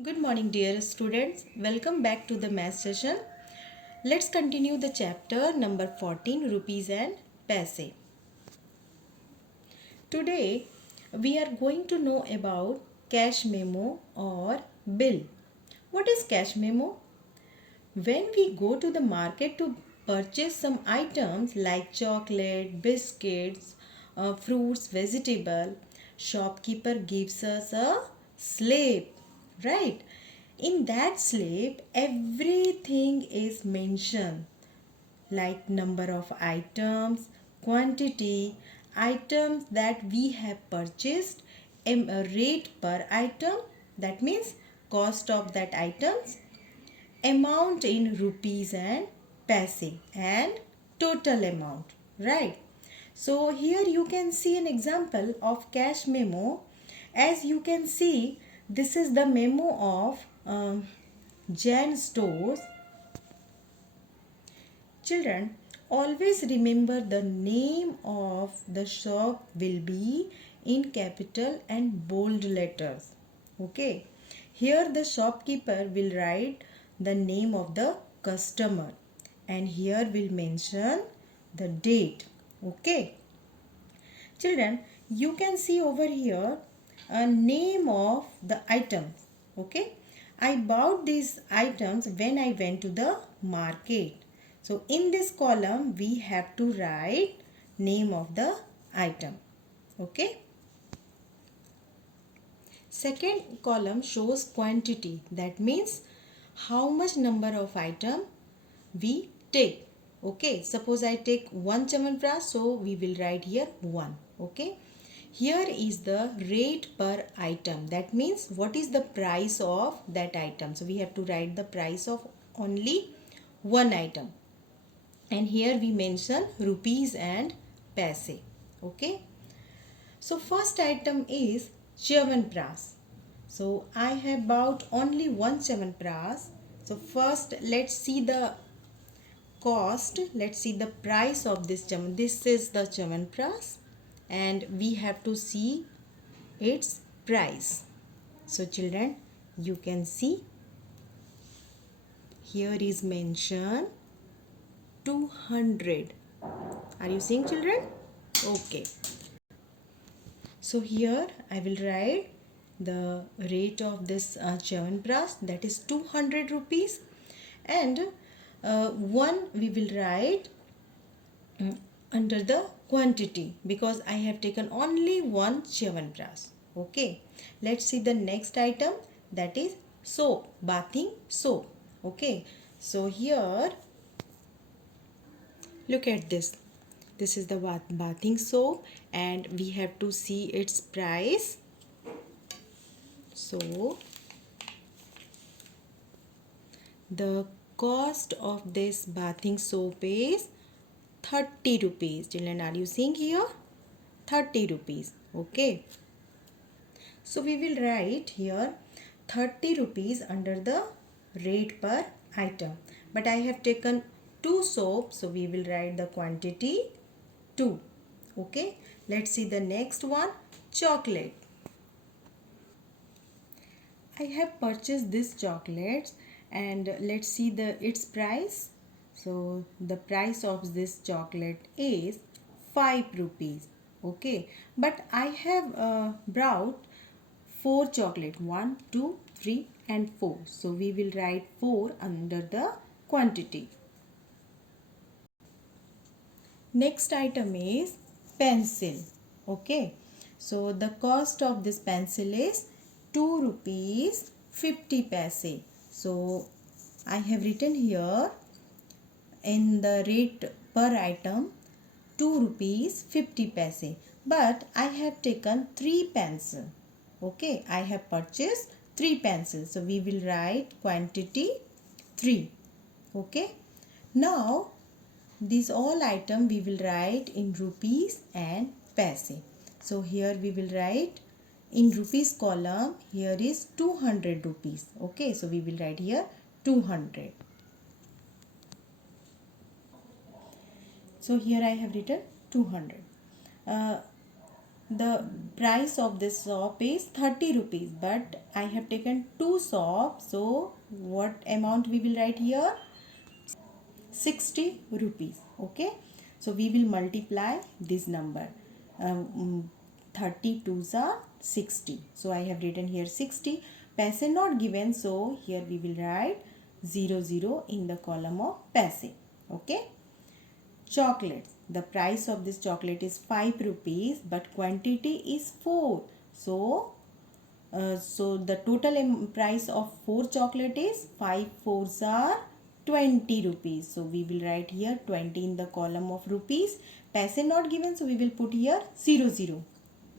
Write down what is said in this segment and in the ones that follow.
Good morning, dear students. Welcome back to the math session. Let's continue the chapter number 14, rupees and paise. Today, we are going to know about cash memo or bill. What is cash memo? When we go to the market to purchase some items like chocolate, biscuits, fruits, vegetable, shopkeeper gives us a slip, right? In that slip, everything is mentioned like number of items, quantity, items that we have purchased, a rate per item, that means cost of that items, amount in rupees and paise and total amount, right? So here you can see an example of cash memo. As you can see, this is the memo of Jain stores. Children, always remember the name of the shop will be in capital and bold letters. Okay. Here the shopkeeper will write the name of the customer and here will mention the date. Okay. Children, you can see over here a name of the items. Okay. I bought these items when I went to the market. So in this column we have to write name of the item. Okay. Second column shows quantity. That means how much number of item we take. Okay, suppose I take one Chyawanprash, so we will write here 1. Okay, here is the rate per item. That means what is the price of that item. So we have to write the price of only one item. And here we mention rupees and paise. Okay. So first item is Chyawanprash. So I have bought only one Chyawanprash. So first let's see the cost. Let's see the price of this Chyawan. This is the Chyawanprash and we have to see its price. So children, you can see here is mentioned 200. Are you seeing, children? Okay. So here I will write the rate of this Chyawanprash, that is 200 rupees, and one we will write under the quantity because I have taken only one Chyawanprash. Okay, let's see the next item, that is soap, bathing soap. Okay, so here look at this. This is the bathing soap and we have to see its price. So the cost of this bathing soap is 30 rupees. Children, are you seeing here? 30 rupees. Okay. So we will write here 30 rupees under the rate per item. But I have taken two soaps, so we will write the quantity 2. Okay. Let's see the next one, chocolate. I have purchased these chocolates and let's see its price. So the price of this chocolate is 5 rupees. Okay, but I have brought 4 chocolate, 1, 2, 3 and 4. So we will write 4 under the quantity. Next item is pencil. Okay, so the cost of this pencil is 2 rupees 50 paise. So I have written here in the rate per item 2 rupees 50 paise, but I have taken 3 pencil. Okay, I have purchased 3 pencils, so we will write quantity 3. Okay, now these all item we will write in rupees and paise. So here we will write in rupees column, here is 200 rupees. Okay, so we will write here 200. So here I have written 200. the price of this soap is 30 rupees, but I have taken 2 soap, so what amount we will write here? 60 rupees. Okay, so we will multiply this number. 32s are 60, so I have written here 60. Paise not given, so here we will write 00 in the column of paise. Okay. Chocolates, the price of this chocolate is 5 rupees, but quantity is 4, so the total price of 4 chocolate is 5 fours are 20 rupees. So we will write here 20 in the column of rupees. Paise not given, so we will put here 00.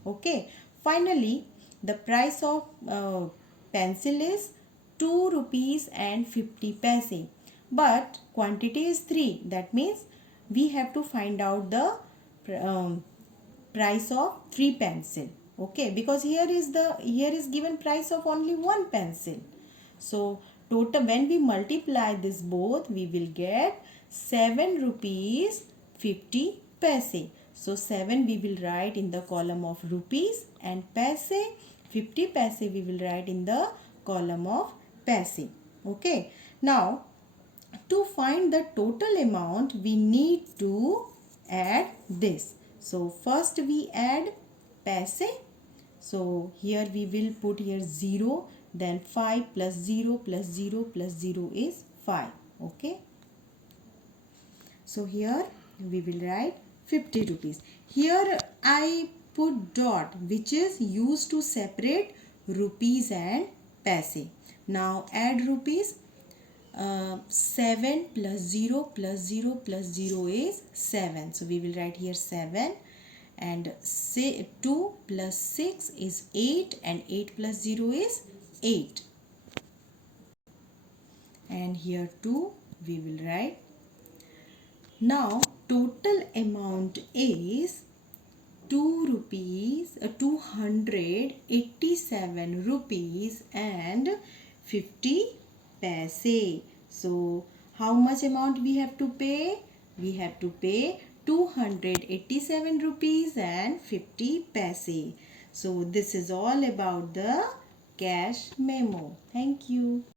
Okay. Finally, the price of pencil is 2 rupees and 50 paise. But quantity is 3. That means we have to find out the price of 3 pencil. Okay, because here is given price of only 1 pencil. So total, when we multiply this both, we will get 7 rupees 50 paise. So 7 we will write in the column of rupees, and paise, 50 paise we will write in the column of paise. Okay. Now to find the total amount, we need to add this. So first we add paise. So here we will put here 0, then 5 plus 0 plus 0 plus 0 is 5. Okay. So here we will write 50 rupees. Here I put dot, which is used to separate rupees and paise. Now add rupees. 7 plus 0 plus 0 plus 0 is 7. So we will write here 7, and say 2 plus 6 is 8, and 8 plus 0 is 8. And here 2 we will write. Now total amount is 287 rupees and 50 paise. So how much amount we have to pay? We have to pay 287 rupees and 50 paise. So this is all about the cash memo. Thank you.